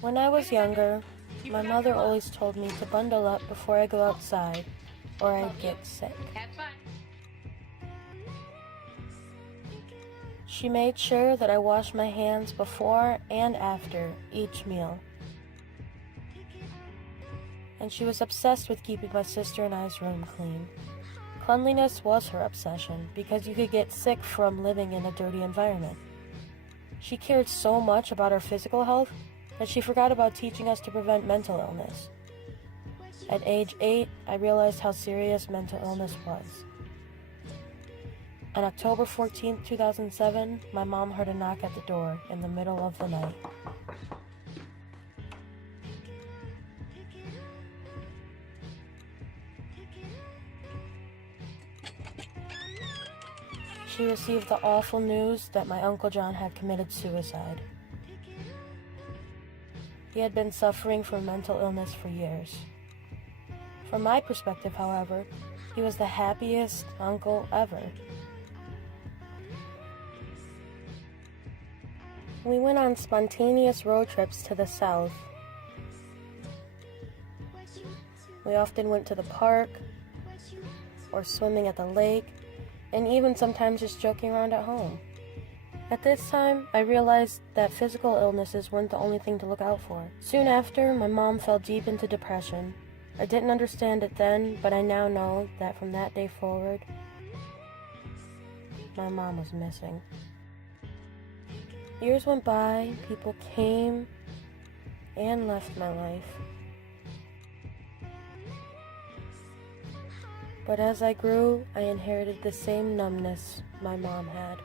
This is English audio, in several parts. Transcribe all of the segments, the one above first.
When I was younger, my mother always told me to bundle up before I go outside, or I'd get sick. Have fun. She made sure that I washed my hands before and after each meal. And she was obsessed with keeping my sister and I's room clean. Cleanliness was her obsession because you could get sick from living in a dirty environment. She cared so much about our physical health that she forgot about teaching us to prevent mental illness. At age 8, I realized how serious mental illness was. On October 14, 2007, my mom heard a knock at the door in the middle of the night. She received the awful news that my Uncle John had committed suicide. He had been suffering from mental illness for years. From my perspective, however, he was the happiest uncle ever. We went on spontaneous road trips to the south. We often went to the park, or swimming at the lake, and even sometimes just joking around at home. At this time, I realized that physical illnesses weren't the only thing to look out for. Soon after, my mom fell deep into depression. I didn't understand it then, but I now know that from that day forward, my mom was missing. Years went by, people came and left my life. But as I grew, I inherited the same numbness my mom had.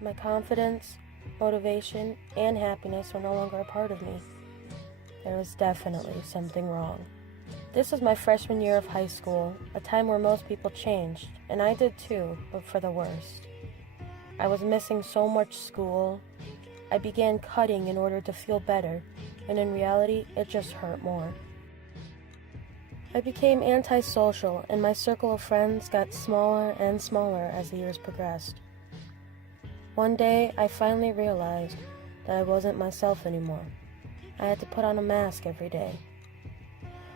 My confidence, motivation, and happiness were no longer a part of me. There was definitely something wrong. This was my freshman year of high school, a time where most people changed, and I did too, but for the worst. I was missing so much school. I began cutting in order to feel better, and in reality, it just hurt more. I became antisocial, and my circle of friends got smaller and smaller as the years progressed. One day, I finally realized that I wasn't myself anymore. I had to put on a mask every day.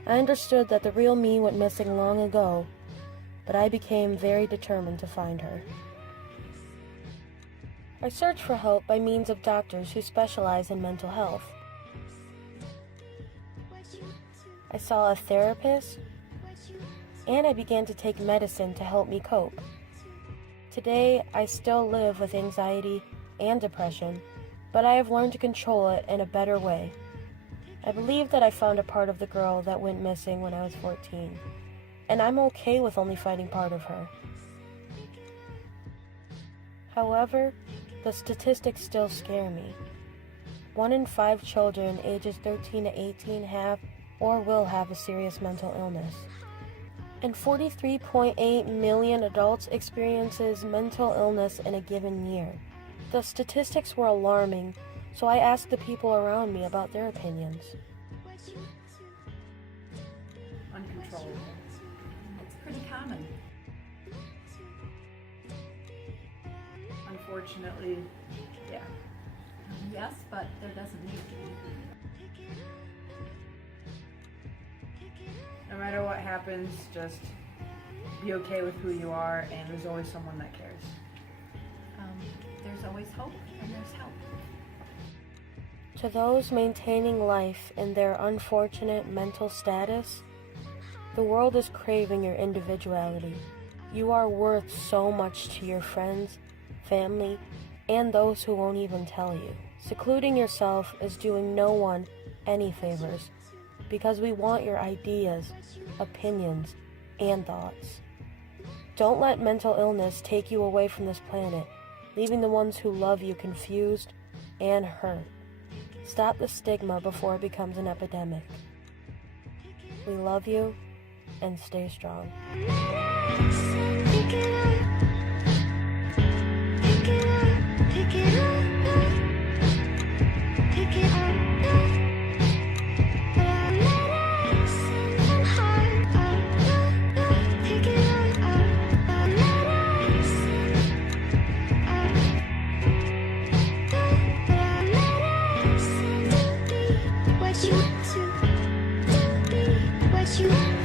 I understood that the real me went missing long ago, but I became very determined to find her. I searched for help by means of doctors who specialize in mental health. I saw a therapist, and I began to take medicine to help me cope. Today, I still live with anxiety and depression, but I have learned to control it in a better way. I believe that I found a part of the girl that went missing when I was 14, and I'm okay with only finding part of her. However, the statistics still scare me. 1 in 5 children ages 13 to 18 have or will have a serious mental illness. And 43.8 million adults experiences mental illness in a given year. The statistics were alarming, so I asked the people around me about their opinions. Uncontrollable. It's pretty common. Unfortunately, yeah. Yes, but there doesn't need to be. No matter what happens, just be okay with who you are, and there's always someone that cares. There's always hope, and there's help. To those maintaining life in their unfortunate mental status, the world is craving your individuality. You are worth so much to your friends, family, and those who won't even tell you. Secluding yourself is doing no one any favors, because we want your ideas, opinions, and thoughts. Don't let mental illness take you away from this planet, leaving the ones who love you confused and hurt. Stop the stigma before it becomes an epidemic. We love you, and stay strong. what you want to, don't be what you want